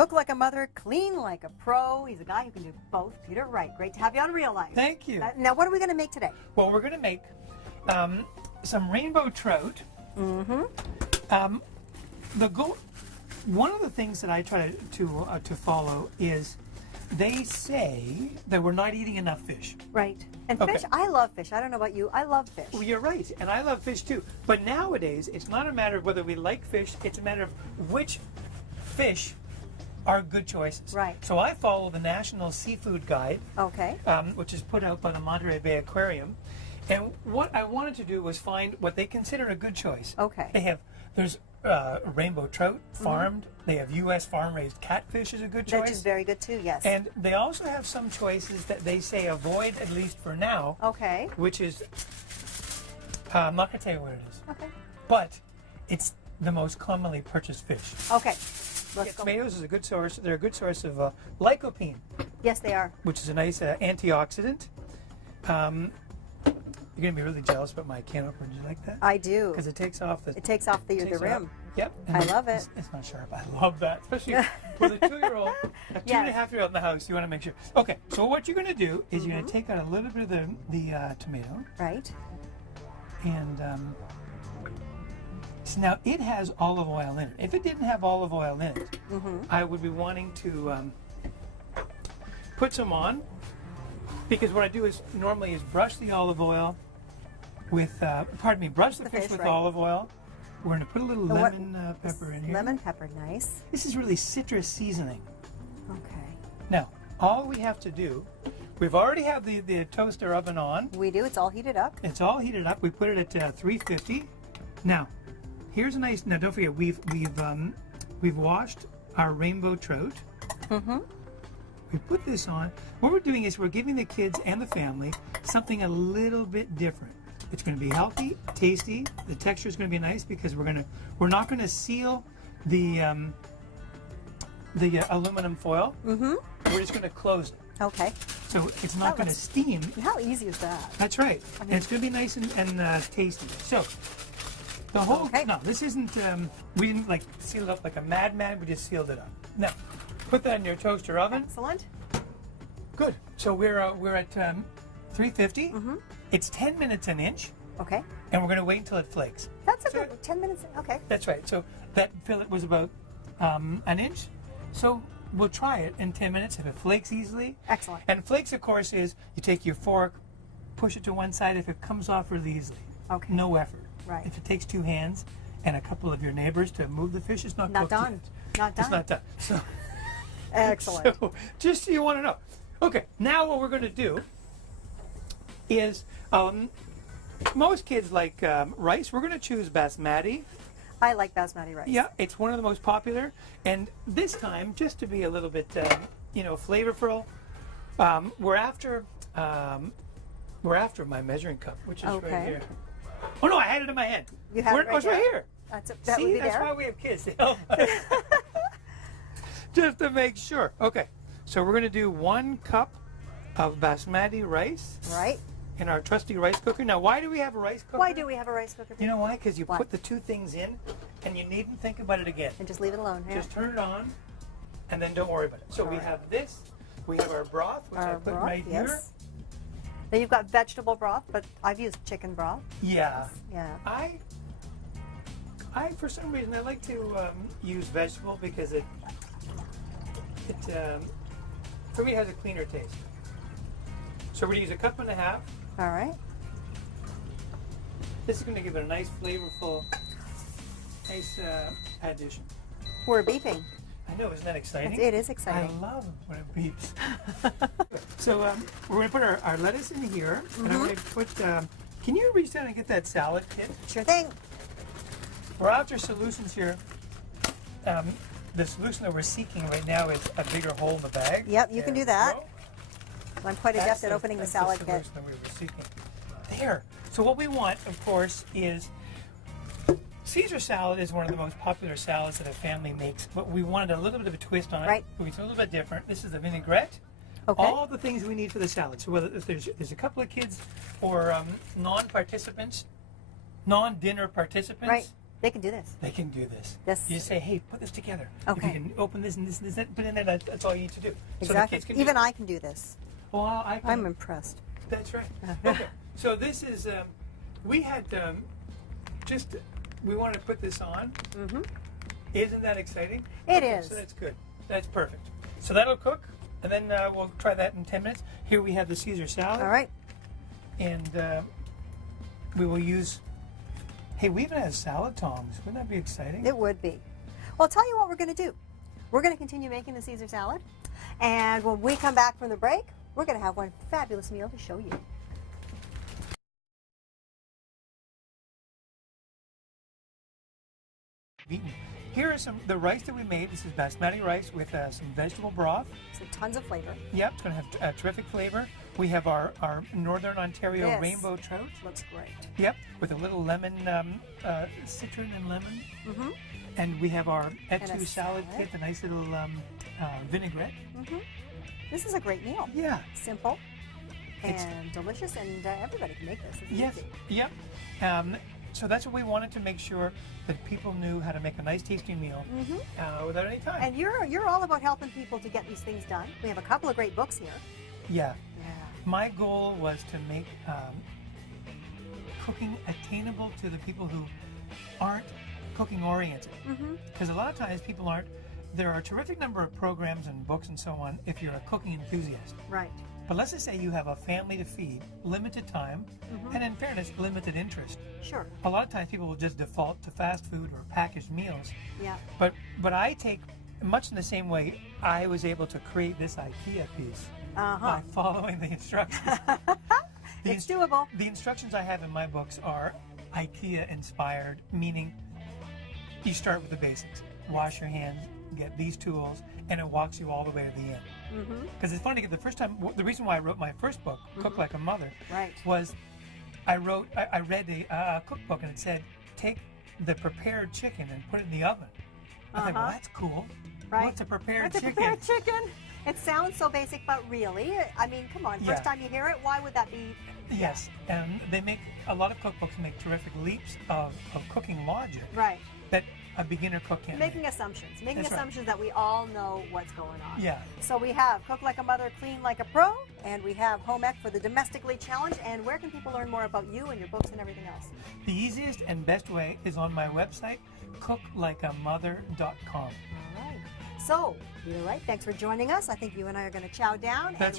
Cook like a mother, clean like a pro. He's a guy who can do both. Peter Wright, great to have you on Real Life. Thank you. Now, what are we going to make today? Well, we're going to make some rainbow trout. Mm-hmm. One of the things that I try to follow is they say that we're not eating enough fish. Right. And Okay. fish, I love fish. I don't know about you. I love fish. Well, you're right, and I love fish too. But nowadays, it's not a matter of whether we like fish, it's a matter of which fish are good choices. Right. So I follow the National Seafood Guide, Okay. which is put out by the Monterey Bay Aquarium. And what I wanted to do was find what they consider a good choice. Okay. There's rainbow trout farmed. They have U.S. farm-raised catfish is a good choice. Which is very good too, yes. And they also have some choices that they say avoid, at least for now. Okay. Which is, I'm not going to tell you what it is. Okay. But it's the most commonly purchased fish. Okay. Let's go. Tomatoes is a good source. They're a good source of lycopene, Yes, they are. which is a nice antioxidant. You're going to be really jealous about my can opener. Do you like that? I do. Because it takes off the... It takes off the takes it rim. off. Yep. I love it. It's not sharp. I love that. Especially with a 2-year-old, a 2.5-year-old in the house, you want to make sure. Okay, so what you're going to do is you're going to take out a little bit of the tomato. Right. And so now it has olive oil in it. If it didn't have olive oil in it, I would be wanting to put some on, because what I do is normally brush the olive oil with, brush the fish with right. olive oil. We're going to put a little lemon pepper in here. Lemon pepper, nice. This is really citrus seasoning. Okay. Now, all we have to do, we've already have the toaster oven on. We do. It's all heated up. It's all heated up. We put it at 350. Now, here's a nice. Now, don't forget we've washed our rainbow trout. We put this on. What we're doing is we're giving the kids and the family something a little bit different. It's going to be healthy, tasty. The texture is going to be nice because we're not going to seal the aluminum foil. We're just going to close it. Okay. So it's not going to steam. How easy is that? That's right. And it's going to be nice and tasty. So the whole. Okay. No, this isn't. We didn't like seal it up like a madman. We just sealed it up. Now, put that in your toaster oven. Excellent. Good. So we're at 350. It's 10 minutes an inch, Okay. and we're going to wait until it flakes. That's a good 10 minutes. Okay. That's right. So that fillet was about an inch. So we'll try it in 10 minutes if it flakes easily. Excellent. And flakes, of course, is you take your fork, push it to one side. If it comes off really easily, Okay. no effort. Right. If it takes 2 hands and a couple of your neighbors to move the fish, it's not cooked done. yet. Not done. It's not done. So, Excellent. so just so you want to know. Okay, now what we're going to do is most kids like rice. We're going to choose basmati. I like basmati rice. Yeah, it's one of the most popular. And this time, just to be a little bit, flavorful, we're after my measuring cup, which is right Okay. here. Oh no, I had it in my hand. You have it right it's right there? here. That See, would be that's there. why we have kids. They help us. Just to make sure. Okay, so we're going to do 1 cup of basmati rice. Right. In our trusty rice cooker. Now, why do we have a rice cooker? Why do we have a rice cooker? You know why? Because you Why? put the 2 things in, and you needn't think about it again. And just leave it alone. Yeah. Just turn it on, and then don't worry about it. So we have this. We have our broth, which I Our put broth, right here. yes. Now you've got vegetable broth, but I've used chicken broth. Yeah. Yeah. I for some reason I like to use vegetable because it for me it has a cleaner taste. So we're gonna use 1.5 cups. All right. This is gonna give it a nice flavorful, nice addition. We're beeping. I know, isn't that exciting? It is exciting. I love when it beeps. So we're going to put our lettuce in here, and I'm going to put. Can you reach down and get that salad kit? Sure thing. We're after solutions here. The solution that we're seeking right now is a bigger hole in the bag. Yep, you can do that. No, I'm quite adept at opening the salad the kit. solution that we were seeking. There. So what we want, of course, is Caesar salad is one of the most popular salads that a family makes, but we wanted a little bit of a twist on it. Right. It's a little bit different. This is the vinaigrette. Okay. All the things we need for the salad. So whether if there's a couple of kids or non-participants, non-dinner participants, Right. They can do this. They can do this. This. You say, hey, put this together. Okay. If you can open this and this and this, put it in there, that's all you need to do. Exactly. So the kids can Even I can do this. Well, I can. I'm impressed. That's right. Okay. So this is, we had we wanted to put this on. Mm-hmm. Isn't that exciting? It is. So that's good. That's perfect. So that'll cook, and then we'll try that in 10 minutes. Here we have the Caesar salad. All right. And we will use, hey, we even have salad tongs. Wouldn't that be exciting? It would be. Well, I'll tell you what we're going to do. We're going to continue making the Caesar salad. And when we come back from the break, we're going to have one fabulous meal to show you. Here is the rice that we made. This is basmati rice with some vegetable broth. So tons of flavor. Yep, it's going to have terrific flavor. We have our Northern Ontario Yes. rainbow trout. Looks great. Yep, with a little lemon, citron and lemon. Mm-hmm. And we have our And a etu salad salad. kit, the nice little vinaigrette. Mm-hmm. This is a great meal. Yeah. Simple It's- and delicious, and everybody can make this. It's Yes. easy. Yep. So that's what we wanted to make sure that people knew how to make a nice, tasty meal without any time. And you're all about helping people to get these things done. We have a couple of great books here. Yeah. Yeah. My goal was to make cooking attainable to the people who aren't cooking oriented. Because a lot of times people aren't. There are a terrific number of programs and books and so on if you're a cooking enthusiast. Right. But let's just say you have a family to feed, limited time, and in fairness, limited interest. Sure. A lot of times people will just default to fast food or packaged meals. Yeah. But I take, much in the same way, I was able to create this IKEA piece by following the instructions. It's doable. The instructions I have in my books are IKEA inspired, meaning you start with the basics. Wash your hands, get these tools, and it walks you all the way to the end. Because it's funny, the first time, the reason why I wrote my first book, Cook Like a Mother, Right. was I read a cookbook and it said, take the prepared chicken and put it in the oven. I thought, well, that's cool. Right. What's a prepared What's chicken? a prepared chicken? It sounds so basic, but really, I mean, come on. First Yeah. time you hear it, why would that be? Yes, and they make, a lot of cookbooks make terrific leaps of cooking logic Right. that a beginner cook can't Making make. assumptions. Making That's right. assumptions that we all know what's going on. Yeah. So we have Cook Like a Mother, Clean Like a Pro, and we have Home Ec for the Domestically Challenged. And where can people learn more about you and your books and everything else? The easiest and best way is on my website, cooklikeamother.com. All right. So, Peter Wright, thanks for joining us. I think you and I are going to chow down. That's and